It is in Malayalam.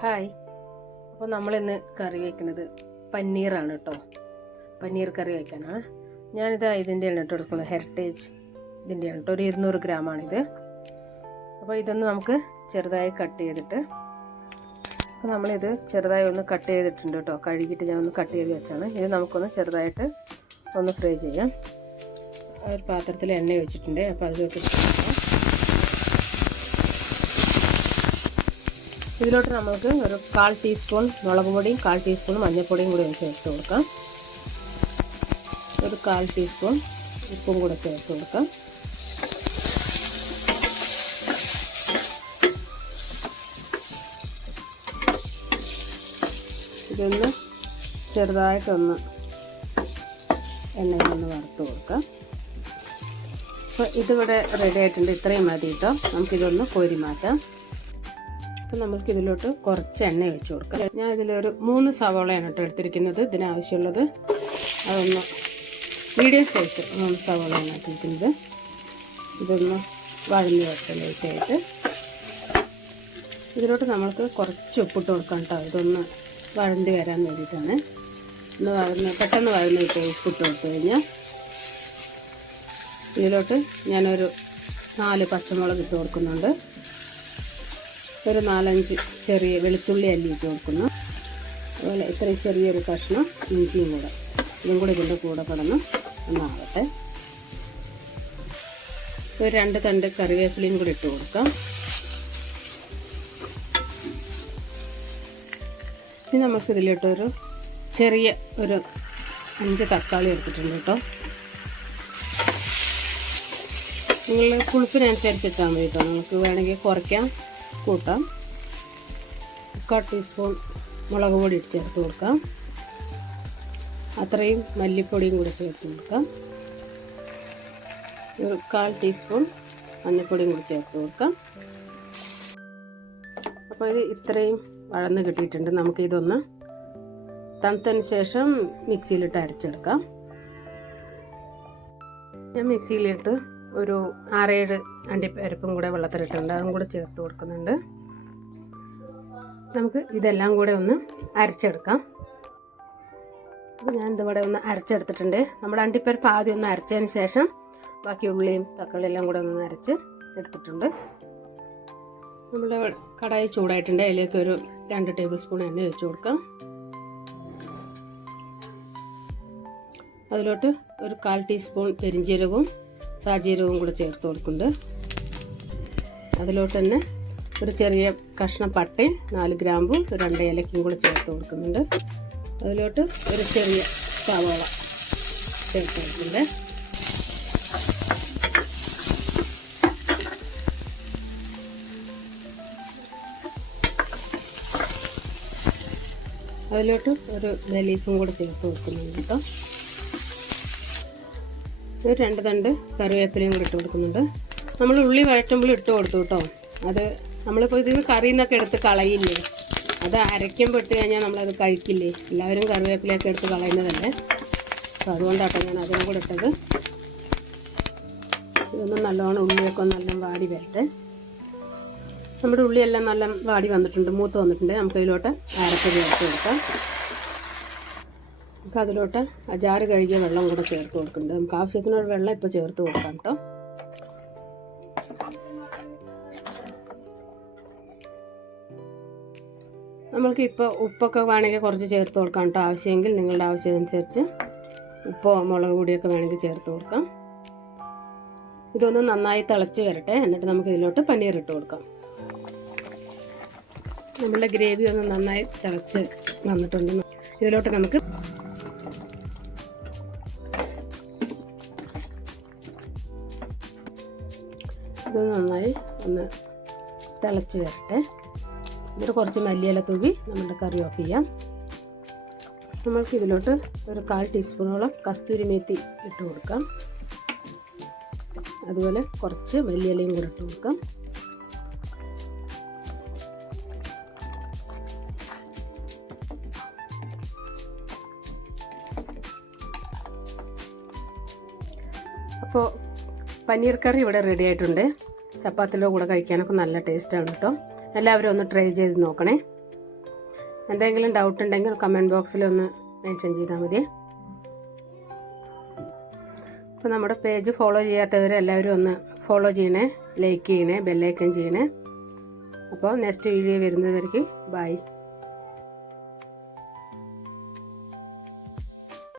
ഹായ്. അപ്പോൾ നമ്മളിന്ന് കറി വയ്ക്കുന്നത് പന്നീറാണ് കേട്ടോ. പനീർ കറി വയ്ക്കാനാണ് ഞാനിത് ഇതിന്റെയാണ് കേട്ടോ എടുക്കുന്നത് ഹെറിറ്റേജ് ഇതിന്റെയാണ് കേട്ടോ ഒരു ഇരുന്നൂറ് ഗ്രാമാണിത്. അപ്പോൾ ഇതൊന്ന് നമുക്ക് ചെറുതായി കട്ട് ചെയ്തിട്ട് അപ്പോൾ നമ്മളിത് ചെറുതായി ഒന്ന് കട്ട് ചെയ്തിട്ടുണ്ട് കേട്ടോ. കഴുകിയിട്ട് ഞാൻ ഒന്ന് കട്ട് ചെയ്ത് വെച്ചാണ്. ഇത് നമുക്കൊന്ന് ചെറുതായിട്ട് ഒന്ന് ഫ്രൈ ചെയ്യാം. ഒരു പാത്രത്തിൽ എണ്ണ വെച്ചിട്ടുണ്ട് അപ്പോൾ അത് ഇട്ട് ഇതിലോട്ട് നമുക്ക് ഒരു കാൽ ടീസ്പൂൺ മുളക് പൊടിയും കാൽ ടീസ്പൂൺ മഞ്ഞൾപ്പൊടിയും കൂടി ഒന്ന് ചേർത്ത് കൊടുക്കാം. ഒരു കാൽ ടീസ്പൂൺ ഉപ്പും കൂടെ ചേർത്ത് കൊടുക്കാം. ഇതൊന്ന് ചെറുതായിട്ടൊന്ന് എണ്ണയിലൊന്ന് വറുത്ത് കൊടുക്കാം. അപ്പോൾ ഇതിവിടെ റെഡി ആയിട്ടുണ്ട്. ഇത്രയും മതി കേട്ടോ നമുക്കിതൊന്ന് കോരി മാറ്റാം. അപ്പം നമുക്ക് ഇതിലോട്ട് കുറച്ച് എണ്ണ ഒഴിച്ചു കൊടുക്കാം. ഞാൻ ഇതിലൊരു മൂന്ന് സവോളയാണ് കേട്ടോ എടുത്തിരിക്കുന്നത് ഇതിനാവശ്യമുള്ളത്. അതൊന്ന് മീഡിയം സൈസ് മൂന്ന് സവോളയാണ് എടുത്തിരിക്കുന്നത്. ഇതൊന്ന് വഴഞ്ഞു വെക്കാം ലൈറ്റായിട്ട് ഇതിലോട്ട് നമ്മൾക്ക് കുറച്ച് ഉപ്പിട്ട് കൊടുക്കാം കേട്ടോ. ഇതൊന്ന് വഴണ്ടി വരാൻ വേണ്ടിയിട്ടാണ്. ഒന്ന് വഴന്ന് പെട്ടെന്ന് വഴന്ന് കിട്ടും ഉപ്പിട്ട് കൊടുത്തു കഴിഞ്ഞാൽ ഇതിലോട്ട് ഞാനൊരു നാല് പച്ചമുളക് ഇട്ട് കൊടുക്കുന്നുണ്ട്. ഒരു നാലഞ്ച് ചെറിയ വെളുത്തുള്ളി അല്ലിയിട്ട് കൊടുക്കുന്നു. അതുപോലെ ഇത്രയും ചെറിയൊരു കഷ്ണം ഇഞ്ചിയും കൂടെ ഇതും കൂടെ ഇതിന്റെ കൂടെ കിടന്ന് ഒന്നാവട്ടെ ഒരു രണ്ട് തണ്ട് കറിവേപ്പിലയും കൂടി ഇട്ട് കൊടുക്കാം. ഇനി നമുക്ക് ഇതിലിട്ടൊരു ചെറിയ ഒരു അഞ്ച് തക്കാളി എടുത്തിട്ടുണ്ട് കേട്ടോ. നിങ്ങൾ പുളിപ്പിനനുസരിച്ചിട്ടാൽ മതി കേട്ടോ. നിങ്ങൾക്ക് വേണമെങ്കിൽ കുറയ്ക്കാം. കൂട്ടാം. മുക്കാൽ ടീസ്പൂൺ മുളക് പൊടി ഇട്ട് ചേർത്ത് കൊടുക്കാം. അത്രയും മല്ലിപ്പൊടിയും കൂടെ ചേർത്ത് കൊടുക്കാം. ഒരു കാൽ ടീസ്പൂൺ മഞ്ഞൾപ്പൊടിയും കൂടി ചേർത്ത് കൊടുക്കാം. അപ്പോൾ ഇത് ഇത്രയും വഴന്ന് കിട്ടിയിട്ടുണ്ട്. നമുക്കിതൊന്ന് തണുത്തതിന് ശേഷം മിക്സിയിലിട്ട് അരച്ചെടുക്കാം. ഞാൻ മിക്സിയിലിട്ട് ഒരു ആറേഴ് അണ്ടിപ്പരിപ്പും കൂടെ വെള്ളത്തിലിട്ടുണ്ട്. അതും കൂടെ ചേർത്ത് കൊടുക്കുന്നുണ്ട്. നമുക്ക് ഇതെല്ലാം കൂടെ ഒന്ന് അരച്ചെടുക്കാം. ഞാൻ ഇതിവിടെ ഒന്ന് അരച്ചെടുത്തിട്ടുണ്ട്. നമ്മുടെ അണ്ടിപ്പരിപ്പ് ആദ്യം ഒന്ന് അരച്ചതിന് ശേഷം ബാക്കി ഉള്ളിയും തക്കാളി എല്ലാം കൂടെ ഒന്ന് അരച്ച് എടുത്തിട്ടുണ്ട്. നമ്മുടെ കടായി ചൂടായിട്ടുണ്ട്. അതിലേക്ക് ഒരു രണ്ട് ടേബിൾ സ്പൂൺ എണ്ണ ഒഴിച്ച് കൊടുക്കാം. അതിലോട്ട് ഒരു കാൽ ടീസ്പൂൺ പെരിഞ്ജീരകവും സാജീരകവും കൂടെ ചേർത്ത് കൊടുക്കുന്നുണ്ട്. അതിലോട്ട് തന്നെ ഒരു ചെറിയ കഷ്ണം പട്ടയും നാല് ഗ്രാമ്പും രണ്ട് ഏലക്കയും കൂടെ ചേർത്ത് കൊടുക്കുന്നുണ്ട്. അതിലോട്ട് ഒരു ചെറിയ സവാള ചേർത്ത് കൊടുക്കുന്നുണ്ട്. അതിലോട്ട് ഒരു ബലീഫും കൂടെ ചേർത്ത് കൊടുക്കുന്നുണ്ട് കേട്ടോ. ഒരു രണ്ട് തണ്ട് കറിവേപ്പിലയും കൂടി ഇട്ട് കൊടുക്കുന്നുണ്ട്. നമ്മൾ ഉള്ളി വഴറ്റുമ്പോൾ ഇട്ട് കൊടുത്തു കേട്ടോ. അത് നമ്മളിപ്പോൾ ഇതിന് കറിയിൽ നിന്നൊക്കെ എടുത്ത് കളയില്ലേ? അത് അരയ്ക്കുമ്പോൾ ഇട്ട് കഴിഞ്ഞാൽ നമ്മളത് കഴിക്കില്ലേ? എല്ലാവരും കറിവേപ്പിലയൊക്കെ എടുത്ത് കളയുന്നതല്ലേ? അപ്പോൾ അതുകൊണ്ടാട്ടോ ഞാൻ അതിനും കൂടെ ഇട്ടത്. ഇതൊന്ന് നല്ലോണം ഉള്ളിയൊക്കെ നല്ല വാടി വരട്ടെ. നമ്മുടെ ഉള്ളിയെല്ലാം നല്ല വാടി വന്നിട്ടുണ്ട് മൂത്ത് വന്നിട്ടുണ്ട്. നമുക്ക് ഇതിലോട്ട് അരപ്പ് ചേർത്ത് കൊടുക്കാം. നമുക്ക് അതിലോട്ട് അജാറ് കഴുകിയ വെള്ളം കൂടെ ചേർത്ത് കൊടുക്കുന്നുണ്ട്. നമുക്ക് ആവശ്യത്തിനൊരു വെള്ളം ഇപ്പോൾ ചേർത്ത് കൊടുക്കാം കേട്ടോ. നമ്മൾക്ക് ഇപ്പോൾ ഉപ്പൊക്കെ വേണമെങ്കിൽ കുറച്ച് ചേർത്ത് കൊടുക്കാം കേട്ടോ. ആവശ്യമെങ്കിൽ നിങ്ങളുടെ ആവശ്യമനുസരിച്ച് ഉപ്പോ മുളക് പൊടിയൊക്കെ വേണമെങ്കിൽ ചേർത്ത് കൊടുക്കാം. ഇതൊന്ന് നന്നായി തിളച്ച് വരട്ടെ. എന്നിട്ട് നമുക്ക് ഇതിലോട്ട് പനീർ ഇട്ട് കൊടുക്കാം. നമ്മളുടെ ഗ്രേവി ഒന്ന് നന്നായി തിളച്ച് വന്നിട്ടുണ്ട്. ഇതിലോട്ട് നമുക്ക് ഇത് നന്നായി ഒന്ന് തിളച്ച് വരട്ടെ. ഇതിൽ കുറച്ച് മല്ലിയില തൂവി നമ്മുടെ കറി ഓഫ് ചെയ്യാം. നമ്മൾക്ക് ഇതിലോട്ട് ഒരു കാൽ ടീസ്പൂണോളം കസ്തൂരി മേത്തി ഇട്ട് കൊടുക്കാം. അതുപോലെ കുറച്ച് മല്ലിയിലയും കൂടെ ഇട്ട് കൊടുക്കാം. അപ്പോൾ പനീർ കറി ഇവിടെ റെഡി ആയിട്ടുണ്ട്. ചപ്പാത്തിന്റെ കൂടെ കഴിക്കാനൊക്കെ നല്ല ടേസ്റ്റാണ് കേട്ടോ. എല്ലാവരും ഒന്ന് ട്രൈ ചെയ്ത് നോക്കണേ. എന്തെങ്കിലും ഡൗട്ട് ഉണ്ടെങ്കിൽ കമന്റ് ബോക്സിൽ ഒന്ന് മെൻഷൻ ചെയ്താൽ മതി. അപ്പോൾ നമ്മുടെ പേജ് ഫോളോ ചെയ്യാത്തവർ എല്ലാവരും ഒന്ന് ഫോളോ ചെയ്യണേ ലൈക്ക് ചെയ്യണേ ബെല്ലൈക്കൻ ചെയ്യണേ. അപ്പോൾ നെക്സ്റ്റ് വീഡിയോ വരുന്നവർക്ക് ബൈ